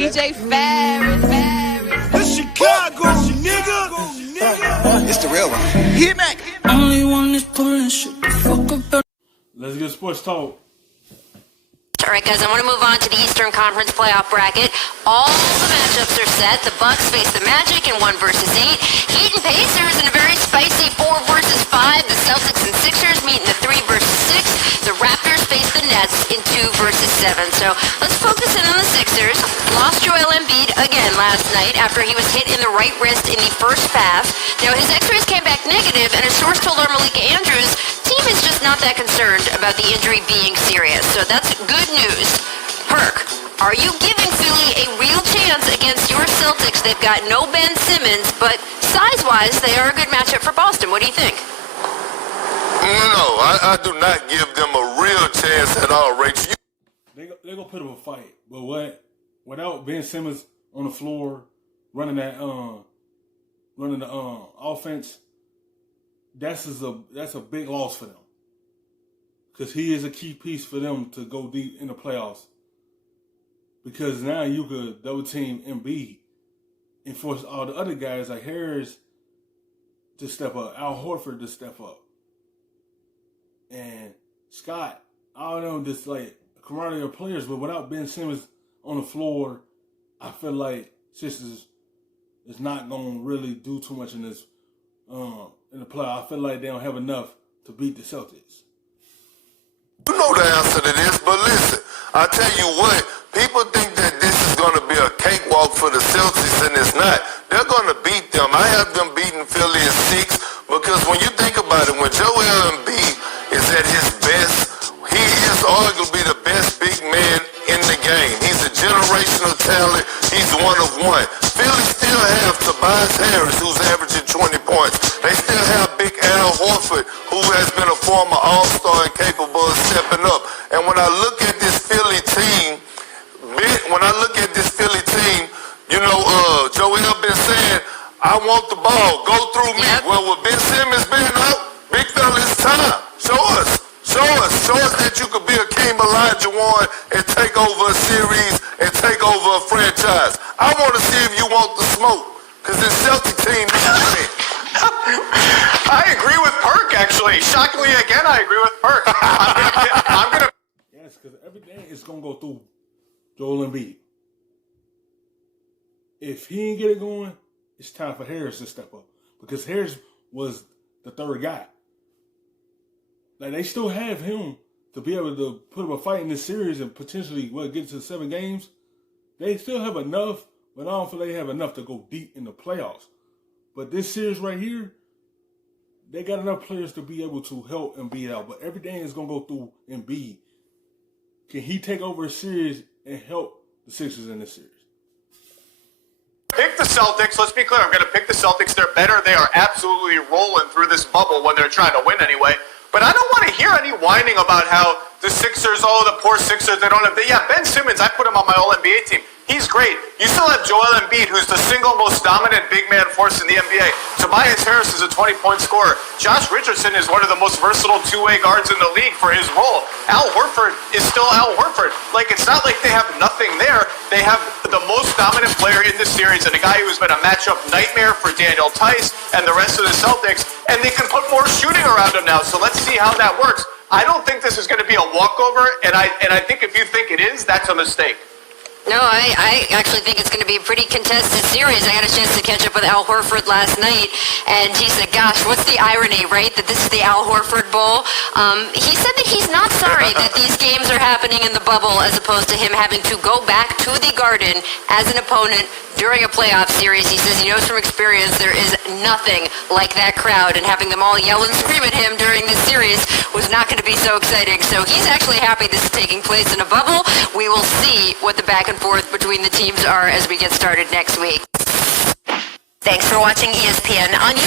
DJ Ferris. The Chicago, nigga. It's the real one. Hit me. Only one is pulling shit the fuck up. Let's get sports talk. All right, guys, I want to move on to the Eastern Conference playoff bracket. All the matchups are set. The Bucks face the Magic in 1 versus 8. Heat and Pacers in a very spicy 4 versus 5. The Celtics and Sixers meet in the 3 versus 6. The Raptors face the Nets in 2 versus 7. So let's focus in on the Sixers. Lost Joel Embiid again last night after he was hit in the right wrist in the first pass. Now, his x-rays came back negative, and a source told our Malika Andrews, team is just not that concerned about the injury being serious. So that's good news. Perk, are you giving Philly a real chance against your Celtics? They've got no Ben Simmons, but size-wise, they are a good matchup for Boston. What do you think? No, I do not give them a real chance at all, Rachel. They're going to put up a fight. But without Ben Simmons on the floor running the offense, that's a big loss for them. Because he is a key piece for them to go deep in the playoffs. Because now you could double team Embiid and force all the other guys like Harris to step up, Al Horford to step up. And Scott, I don't know, just like a camaraderie of players, but without Ben Simmons on the floor, I feel like Sixers is not going to really do too much in this in the playoff. I feel like they don't have enough to beat the Celtics. You know the answer to this, but listen, I tell you what, people think that this is going to be a cakewalk for the Celtics, and it's not. They're going to beat them. I have them beating Philly in 6 because when you think about it, when Joel Embiid is at his best, he is arguably the best big man in the game. He's a generational talent. He's one of one. Philly still have Tobias Harris, who's averaging 20 points. They still have Big Al Horford, who has been a former All-Star and capable of stepping up. And when I look at this Philly team, you know, Joel been saying, I want the ball, go through me. Yep. Well, with Ben Simmons being out, big fella, it's time. Show us that you could be a King Elijah Warren and take over a series and take over a franchise. I want to see if you want the smoke, because this Celtic team is I agree with Perk, actually. Shockingly, again, I agree with Perk. I'm gonna. Yes, because everything is going to go through Joel Embiid. If he ain't get it going, it's time for Harris to step up. Because Harris was the third guy. Like, they still have him to be able to put up a fight in this series and potentially, get to 7 games. They still have enough, but I don't feel they have enough to go deep in the playoffs. But this series right here, they got enough players to be able to help Embiid out. But everything is going to go through Embiid. Can he take over a series and help the Sixers in this series? Pick the Celtics. Let's be clear. I'm going to pick the Celtics. They're better. They are absolutely rolling through this bubble when they're trying to win anyway. But I don't want to hear any whining about how the Sixers, the poor Sixers, they don't have... Ben Simmons, I put him on my All-NBA team. He's great. You still have Joel Embiid, who's the single most dominant big man force in the NBA. Tobias Harris is a 20-point scorer. Josh Richardson is one of the most versatile two-way guards in the league for his role. Al Horford is still Al Horford. Like, it's not like they have nothing there. They have the most dominant player in this series and a guy who's been a matchup nightmare for Daniel Tice and the rest of the Celtics, and they can put more shooting around him now. So let's see how that works. I don't think this is going to be a walkover, and I think if you think it is, that's a mistake. No, I actually think it's going to be a pretty contested series. I got a chance to catch up with Al Horford last night, and he said, gosh, what's the irony, right, that this is the Al Horford Bowl? He said that he's not sorry that these games are happening in the bubble as opposed to him having to go back to the Garden as an opponent during a playoff series. He says he knows from experience there is nothing like that crowd, and having them all yell and scream at him during this series was not going to be so exciting. So he's actually happy this is taking place in a bubble. We will see what the back and forth between the teams are as we get started next week. Thanks for watching ESPN on YouTube.